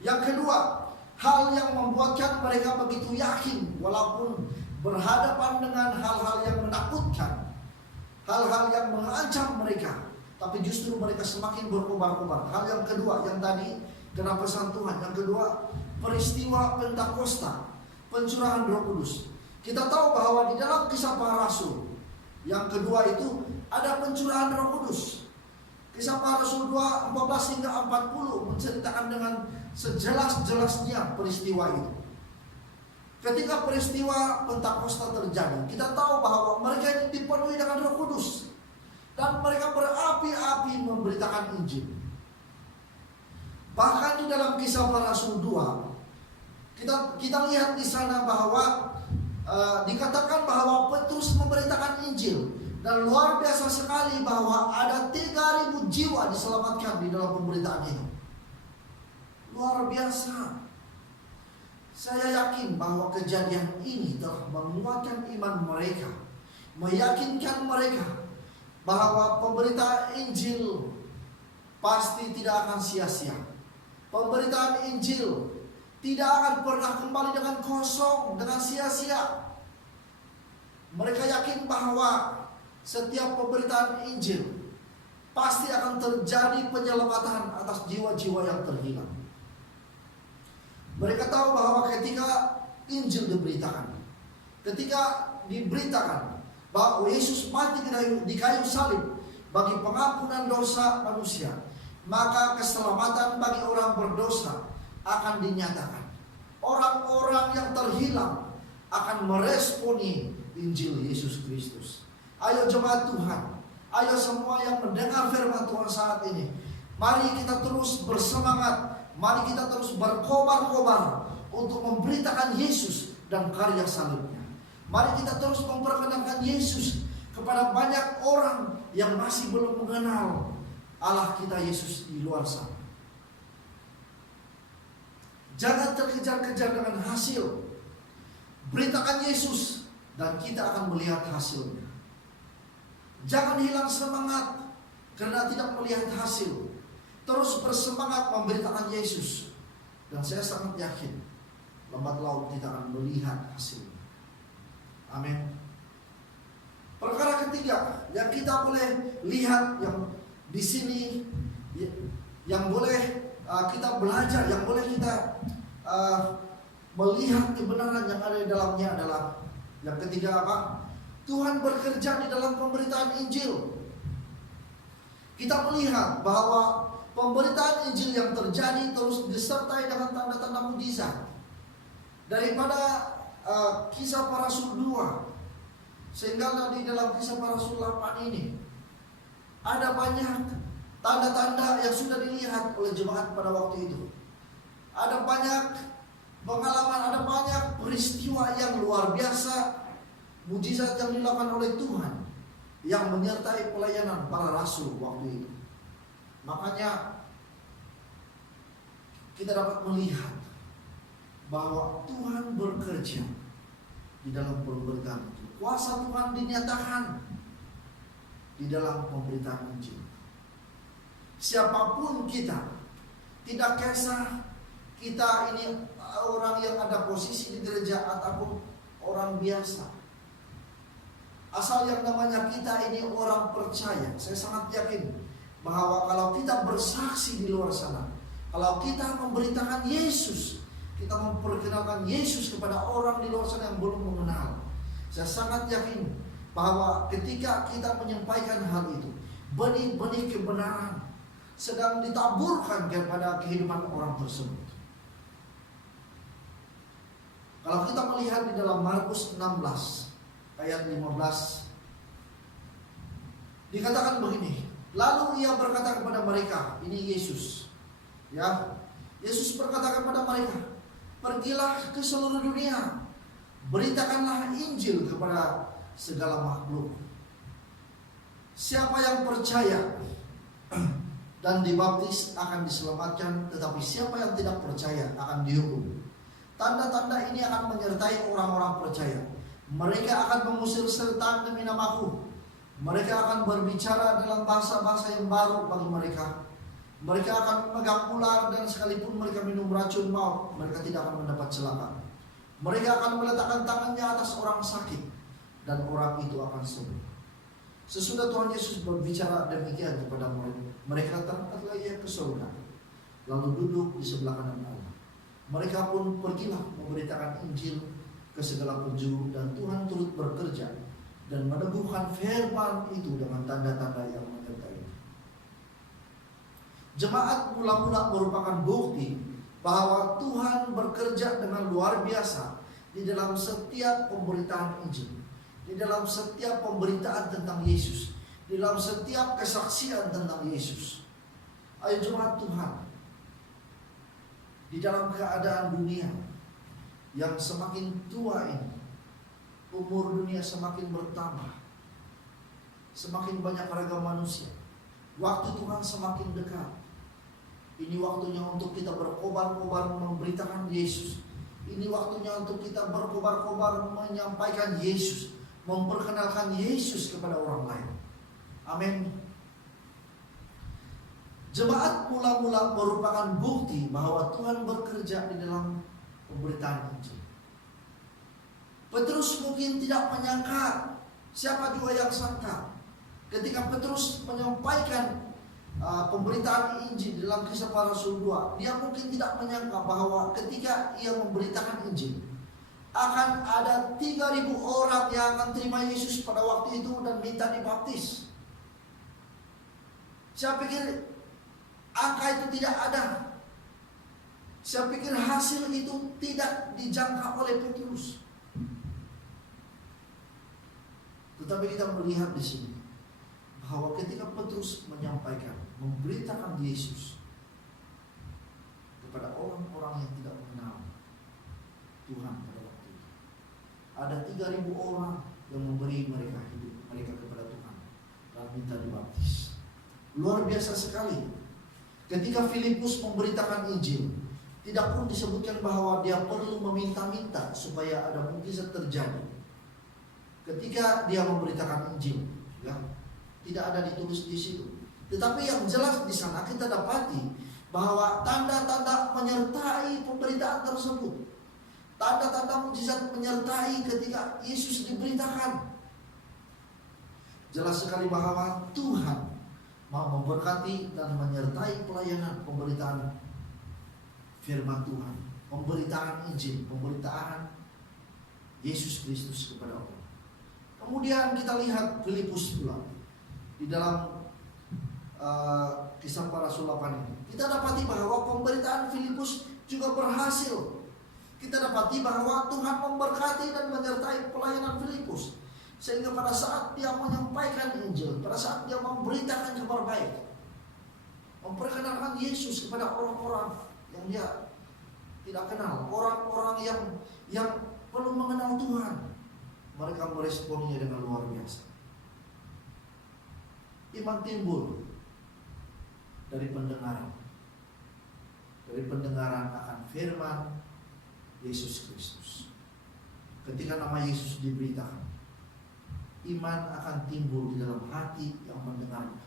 Yang kedua, hal yang membuatkan mereka begitu yakin walaupun berhadapan dengan hal-hal yang menakutkan, hal-hal yang mengancam mereka, tapi justru mereka semakin berkobar-kobar. Hal yang kedua, yang tadi kena pesan Tuhan. Yang kedua, peristiwa Pentakosta, pencurahan Roh Kudus. Kita tahu bahwa di dalam kisah para rasul, yang kedua itu ada pencurahan Roh Kudus. Kisah para rasul 2, 14 hingga 40 menceritakan dengan sejelas-jelasnya peristiwa itu. Ketika peristiwa Pentakosta terjadi, kita tahu bahwa mereka ini dipenuhi dengan Roh Kudus dan mereka berapi-api memberitakan Injil. Bahkan di dalam kisah para rasul 2, kita lihat di sana bahwa dikatakan bahwa Petrus memberitakan Injil dan luar biasa sekali bahwa ada 3.000 jiwa diselamatkan di dalam pemberitaan itu. Luar biasa. Saya yakin bahwa kejadian ini telah menguatkan iman mereka, meyakinkan mereka bahwa pemberitaan Injil pasti tidak akan sia-sia. Pemberitaan Injil tidak akan pernah kembali dengan kosong, dengan sia-sia. Mereka yakin bahwa setiap pemberitaan Injil pasti akan terjadi penyelamatan atas jiwa-jiwa yang terhilang. Mereka tahu bahwa ketika Injil diberitakan, ketika diberitakan bahwa Yesus mati di kayu salib bagi pengampunan dosa manusia, maka keselamatan bagi orang berdosa akan dinyatakan. Orang-orang yang terhilang akan meresponi Injil Yesus Kristus. Ayo jemaat Tuhan, ayo semua yang mendengar firman Tuhan saat ini, mari kita terus bersemangat. Mari kita terus berkobar-kobar untuk memberitakan Yesus dan karya salibnya. Mari kita terus memperkenalkan Yesus kepada banyak orang yang masih belum mengenal Allah kita Yesus di luar sana. Jangan terkejar-kejar dengan hasil. Beritakan Yesus dan kita akan melihat hasilnya. Jangan hilang semangat karena tidak melihat hasil. Terus bersemangat memberitakan Yesus. Dan saya sangat yakin lambat laun kita akan melihat hasilnya. Amin. Perkara ketiga yang kita boleh lihat yang di sini, yang boleh kita belajar, yang boleh kita melihat kebenaran yang ada di dalamnya adalah Yang ketiga apa? Tuhan bekerja di dalam pemberitaan Injil. Kita melihat bahwa pemberitaan Injil yang terjadi terus disertai dengan tanda-tanda mujizat. Daripada Kisah Para Rasul 2 sehingga di dalam Kisah Para Rasul 8 ini ada banyak tanda-tanda yang sudah dilihat oleh jemaat pada waktu itu. Ada banyak pengalaman, ada banyak peristiwa yang luar biasa, mujizat yang dilakukan oleh Tuhan yang menyertai pelayanan para rasul waktu itu. Makanya kita dapat melihat bahwa Tuhan bekerja di dalam pemberitaan Injil. Kuasa Tuhan dinyatakan di dalam pemberitaan Injil. Siapapun kita, tidak kisah kita ini orang yang ada posisi di gereja ataupun orang biasa. Asal yang namanya kita ini orang percaya, saya sangat yakin bahwa kalau kita bersaksi di luar sana, kalau kita memberitakan Yesus, kita memperkenalkan Yesus kepada orang di luar sana yang belum mengenal, saya sangat yakin bahwa ketika kita menyampaikan hal itu, benih-benih kebenaran sedang ditaburkan kepada kehidupan orang tersebut. Kalau kita melihat di dalam Markus 16 ayat 15, dikatakan begini, lalu ia berkata kepada mereka, ini Yesus, ya, Yesus berkata kepada mereka, pergilah ke seluruh dunia, beritakanlah Injil kepada segala makhluk. Siapa yang percaya dan dibaptis akan diselamatkan, tetapi siapa yang tidak percaya akan dihukum. Tanda-tanda ini akan menyertai orang-orang percaya. Mereka akan mengusir setan demi namaku. Mereka akan berbicara dalam bahasa-bahasa yang baru bagi mereka. Mereka akan memegang ular, dan sekalipun mereka minum racun maut, mereka tidak akan mendapat celaka. Mereka akan meletakkan tangannya atas orang sakit, dan orang itu akan sembuh. Sesudah Tuhan Yesus berbicara demikian kepada mereka, mereka terangkatlah ia ke surga, lalu duduk di sebelah kanan Allah. Mereka pun pergilah memberitakan Injil ke segala penjuru, dan Tuhan turut bekerja dan meneguhkan firman itu dengan tanda-tanda yang menyertai. Jemaat mula-mula merupakan bukti bahwa Tuhan bekerja dengan luar biasa di dalam setiap pemberitaan Injil, di dalam setiap pemberitaan tentang Yesus, di dalam setiap kesaksian tentang Yesus. Ayo jemaat Tuhan, di dalam keadaan dunia yang semakin tua ini, umur dunia semakin bertambah, semakin banyak ragam manusia, waktu Tuhan semakin dekat. Ini waktunya untuk kita berkobar-kobar memberitakan Yesus. Ini waktunya untuk kita berkobar-kobar menyampaikan Yesus, memperkenalkan Yesus kepada orang lain. Amin. Jemaat mula-mula merupakan bukti bahwa Tuhan bekerja di dalam pemberitaan Injil. Petrus mungkin tidak menyangka, siapa juga yang sangka ketika Petrus menyampaikan pemberitaan Injil dalam Kisah Para Rasul 2, dia mungkin tidak menyangka bahwa ketika ia memberitakan Injil, akan ada 3.000 orang yang akan terima Yesus pada waktu itu dan minta dibaptis. Saya pikir angka itu tidak ada. Saya pikir hasil itu tidak dijangka oleh Petrus. Tetapi kita melihat di sini bahwa ketika Petrus menyampaikan, memberitakan Yesus kepada orang-orang yang tidak mengenal Tuhan pada waktu itu, ada 3.000 orang yang memberi mereka hidup mereka kepada Tuhan dan minta dibaptis. Luar biasa sekali. Ketika Filipus memberitakan Injil, tidak pun disebutkan bahwa dia perlu meminta-minta supaya ada mukjizat terjadi. Ketika dia memberitakan Injil, ya, tidak ada ditulis di situ. Tetapi yang jelas di sana kita dapati bahwa tanda-tanda menyertai pemberitaan tersebut. Tanda-tanda mukjizat menyertai ketika Yesus diberitakan. Jelas sekali bahwa Tuhan mau memberkati dan menyertai pelayanan pemberitaan firman Tuhan, pemberitaan Injil, pemberitaan Yesus Kristus kepada orang. Kemudian kita lihat Filipus pula di dalam Kisah Para Rasul 8 ini. Kita dapati bahwa pemberitaan Filipus juga berhasil. Kita dapati bahwa Tuhan memberkati dan menyertai pelayanan Filipus, sehingga pada saat dia menyampaikan Injil, pada saat dia memberitakan kabar baik, memperkenalkan Yesus kepada orang-orang yang dia tidak kenal, orang-orang yang belum mengenal Tuhan, mereka meresponnya dengan luar biasa. Iman timbul dari pendengaran akan firman Yesus Kristus. Ketika nama Yesus diberitakan, iman akan timbul di dalam hati yang mendengarnya.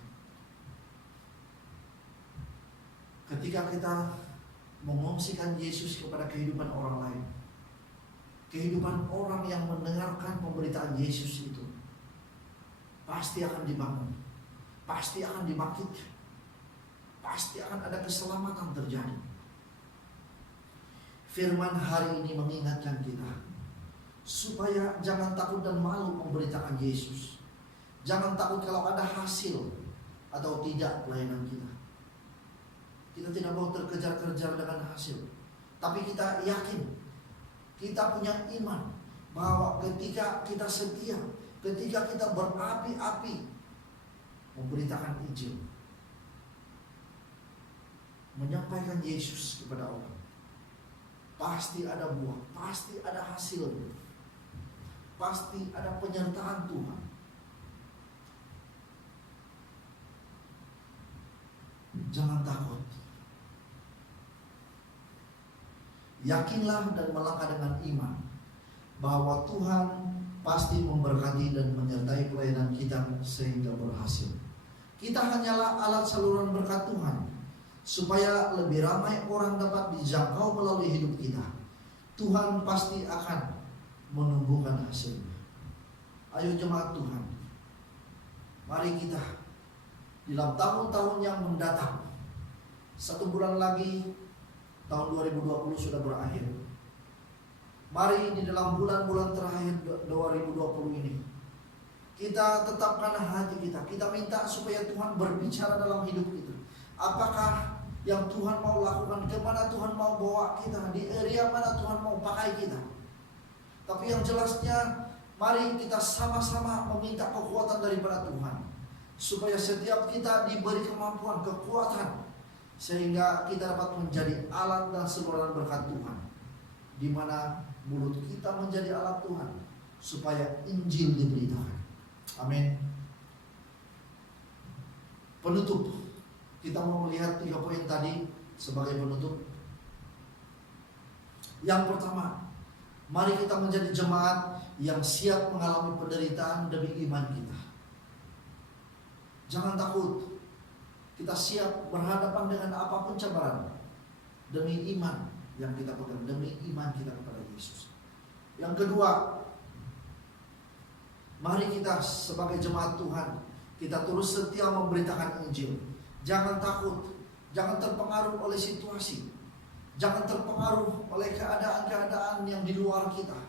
Ketika kita mengungsikan Yesus kepada kehidupan orang lain, kehidupan orang yang mendengarkan pemberitaan Yesus itu pasti akan dibangun, pasti akan dibangkitkan, pasti akan ada keselamatan terjadi. Firman hari ini mengingatkan kita supaya jangan takut dan malu memberitakan Yesus. Jangan takut kalau ada hasil atau tidak pelayanan kita. Kita tidak mau terkejar-kejar dengan hasil, tapi kita yakin, kita punya iman bahwa ketika kita setia, ketika kita berapi-api memberitakan Injil, menyampaikan Yesus kepada orang, pasti ada buah, pasti ada hasil, pasti ada penyertaan Tuhan. Jangan takut. Yakinlah dan melangkah dengan iman bahwa Tuhan pasti memberkati dan menyertai pelayanan kita sehingga berhasil. Kita hanyalah alat saluran berkat Tuhan, supaya lebih ramai orang dapat dijangkau melalui hidup kita. Tuhan pasti akan menumbuhkan hasilnya. Ayo jemaat Tuhan, mari kita di dalam tahun-tahun yang mendatang, 1 bulan lagi tahun 2020 sudah berakhir. Mari di dalam bulan-bulan terakhir 2020 ini, kita tetapkan hati kita. Kita minta supaya Tuhan berbicara dalam hidup kita. Apakah yang Tuhan mau lakukan, kemana Tuhan mau bawa kita, di area mana Tuhan mau pakai kita. Tapi yang jelasnya, mari kita sama-sama meminta kekuatan daripada Tuhan, supaya setiap kita diberi kemampuan, kekuatan, sehingga kita dapat menjadi alat dan saluran berkat Tuhan, di mana mulut kita menjadi alat Tuhan, supaya Injil diberitakan. Amin. Penutup, kita mau melihat 3 poin tadi sebagai penutup. Yang pertama, mari kita menjadi jemaat yang siap mengalami penderitaan demi iman kita. Jangan takut. Kita siap berhadapan dengan apapun cabaran demi iman yang kita pegang, demi iman kita kepada Yesus. Yang kedua, mari kita sebagai jemaat Tuhan, kita terus setia memberitakan Injil. Jangan takut, jangan terpengaruh oleh situasi, jangan terpengaruh oleh keadaan-keadaan yang di luar kita.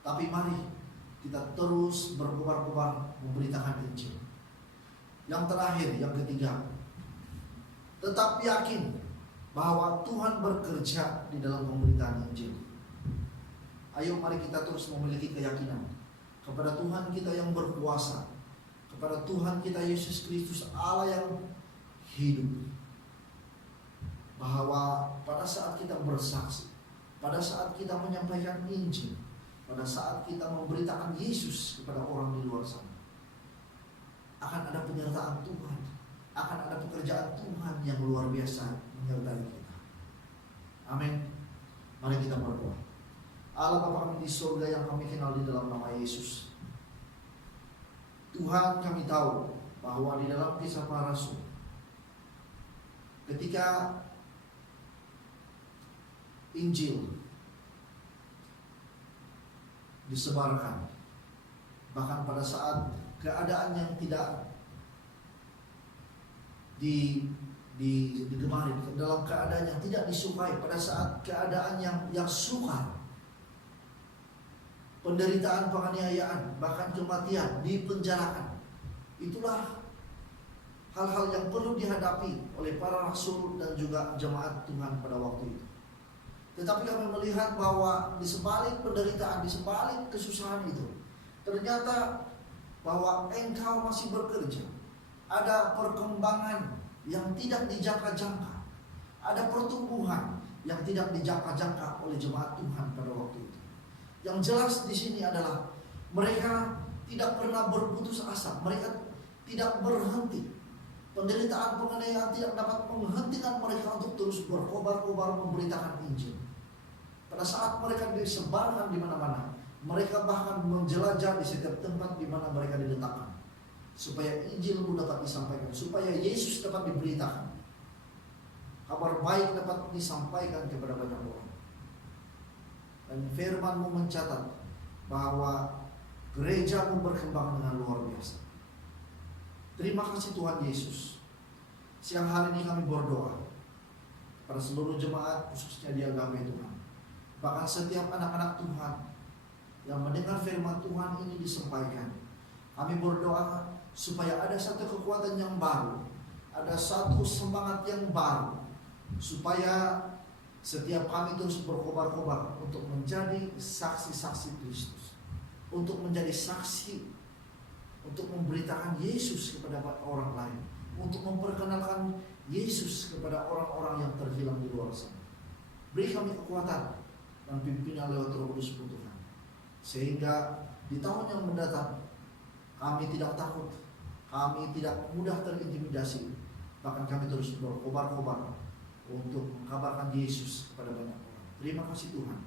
Tapi mari kita terus berkobar-kobar memberitakan Injil. Yang terakhir, yang ketiga, tetap yakin bahwa Tuhan bekerja di dalam pemberitaan Injil. Ayo mari kita terus memiliki keyakinan kepada Tuhan kita yang berkuasa, kepada Tuhan kita Yesus Kristus Allah yang hidup. Bahwa pada saat kita bersaksi, pada saat kita menyampaikan Injil, pada saat kita memberitakan Yesus kepada orang di luar sana, akan ada penyertaan Tuhan, akan ada pekerjaan Tuhan yang luar biasa menyertai kita. Amin. Mari kita berdoa. Allah Bapa kami di surga yang kami kenal di dalam nama Yesus, Tuhan, kami tahu bahwa di dalam Kisah Para Rasul, ketika Injil disebarkan, bahkan pada saat keadaan yang tidak digemari, dalam keadaan yang tidak disukai, pada saat keadaan yang sukar, penderitaan, penganiayaan, bahkan kematian, dipenjarakan. Itulah hal-hal yang perlu dihadapi oleh para rasul dan juga jemaat Tuhan pada waktu itu. Tetapi kami melihat bahwa di sebalik penderitaan, di sebalik kesusahan itu, ternyata bahwa Engkau masih bekerja. Ada perkembangan yang tidak dijangka-jangka. Ada pertumbuhan yang tidak dijangka-jangka oleh jemaat Tuhan pada waktu itu. Yang jelas di sini adalah mereka tidak pernah berputus asa, mereka tidak berhenti. Penderitaan, penganiayaan tidak dapat menghentikan mereka untuk terus berkobar-kobar memberitakan Injil. Pada saat mereka disebarkan di mana-mana, mereka bahkan menjelajah di setiap tempat di mana mereka diletakkan, supaya Injil dapat disampaikan, supaya Yesus dapat diberitakan, kabar baik dapat disampaikan kepada banyak orang. Dan firman-Mu mencatat bahwa gereja-Mu berkembang dengan luar biasa. Terima kasih Tuhan Yesus. Siang hari ini kami berdoa pada seluruh jemaat, khususnya di Agape Tuhan, bahkan setiap anak-anak Tuhan yang mendengar firman Tuhan ini disampaikan. Kami berdoa supaya ada satu kekuatan yang baru, ada satu semangat yang baru, supaya setiap kami terus berkobar-kobar untuk menjadi saksi-saksi Kristus, untuk menjadi saksi, untuk memberitakan Yesus kepada orang lain, untuk memperkenalkan Yesus kepada orang-orang yang terhilang di luar sana. Beri kami kekuatan dan pimpinan lewat Roh Kudus Tuhan, sehingga di tahun yang mendatang kami tidak takut, kami tidak mudah terintimidasi, bahkan kami terus berkobar-kobar untuk mengabarkan Yesus kepada banyak orang. Terima kasih Tuhan.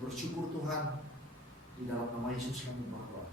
Bersyukur Tuhan, di dalam nama Yesus kami berdoa.